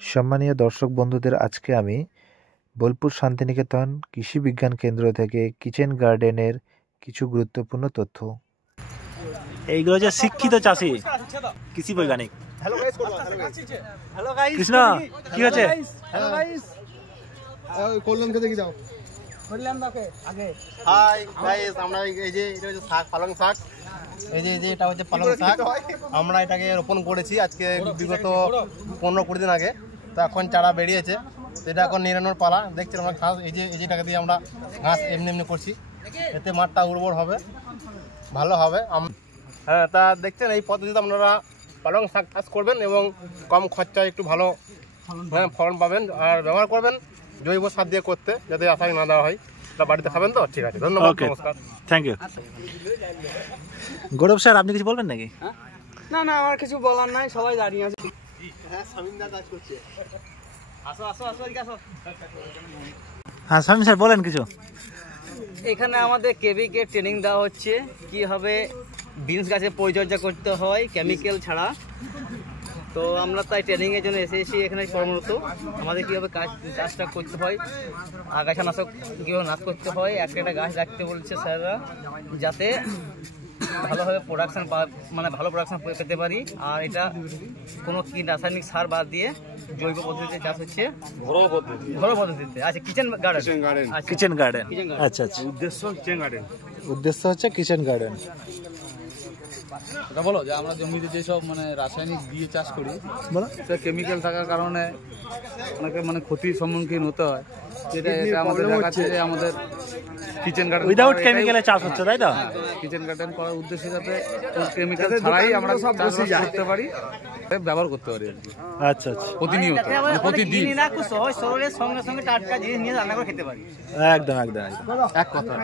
সম্মানীয় দর্শক বন্ধুদের, আজকে আমি বোলপুর শান্তিনিকেতন কৃষি বিজ্ঞান কেন্দ্র থেকে কিচেন গার্ডেনের কিছু গুরুত্বপূর্ণ তথ্য। এইগুলো যে শিক্ষিত চাষি কৃষি বৈজ্ঞানিক। কৃষ্ণ কি হচ্ছে? কল্যাণ খেতে কি যাও? হাই গাইস, আমরা এই যে এটা হচ্ছে শাক, পালং শাক। এই যে এটা হচ্ছে পালং শাক। আমরা এটাকে রোপণ করেছি আজকে বিগত 15-20 দিন আগে। তো এখন চারা বেরিয়েছে, এটা এখন নিরানোর পালা। দেখছেন আমরা ঘাস, এই যে টাকা দিয়ে আমরা ঘাস এমনি করছি, এতে মাঠটা উর্বর হবে, ভালো হবে। হ্যাঁ, তা দেখছেন এই পদ্ধতিতে আপনারা পালং শাক চাষ করবেন এবং কম খরচায় একটু ভালো ফলন পাবেন। আর ব্যবহার করবেন জৈব সার দিয়ে করতে, যাতে রাসায়নিক না দেওয়া হয়। তা বাড়িতে খাবেন তো? ঠিক আছে, ধন্যবাদ, নমস্কার, থ্যাংক ইউ। গৌরব স্যার, আপনি কিছু বলবেন নাকি? না না, আমার কিছু বলার নাই, সবাই দাঁড়িয়ে আছে। হ্যাঁ শামীম স্যার বলেন কিছু। এখানে আমাদের কেবিকে ট্রেনিং দেওয়া হচ্ছে কিভাবে বিনস গাছের পরিচর্যা করতে হয় কেমিক্যাল ছাড়া। তো আমরা তাই ট্রেনিংয়ের জন্য এসেছি এখানে কর্মরত। আমাদের কীভাবে চাষটা করতে হয়, আগাছানাশক কীভাবে নাশ করতে হয়, একটা গাছ রাখতে বলছে স্যাররা, যাতে ভালোভাবে প্রোডাকশান ভালো প্রোডাকশান পেতে পারি। আর এটা কোনো রাসায়নিক সার বাদ দিয়ে জৈব পদ্ধতিতে চাষ হচ্ছে, ঘরোয়া পদ্ধতিতে। আচ্ছা, কিচেন গার্ডেন। আচ্ছা আচ্ছা, উদ্দেশ্য হচ্ছে কিচেন গার্ডেন। এটা বলো যে আমরা জমিতে যেসব রাসায়নিক দিয়ে চাষ করি, সে কেমিক্যাল থাকার কারণে অনেকে ক্ষতির সম্মুখীন হতে হয়। এটা আমাদের দেখাচ্ছে যে আমাদের কিচেন গার্ডেন উইদাউট কেমিক্যালে চাষ হচ্ছে, তাই তো? কিচেন গার্ডেন করার উদ্দেশ্যে যাতে কেমিক্যাল ছাড়াই আমরা চাষবাস করতে পারি, ব্যবহার করতে পারি আর কি। আচ্ছা আচ্ছা, প্রতিনিয়ত, প্রতিদিন সহজ সরলের সঙ্গে সঙ্গে টাটকা জিনিস নিয়ে রান্না করে খেতে পারি। একদম একদম, এক কথা।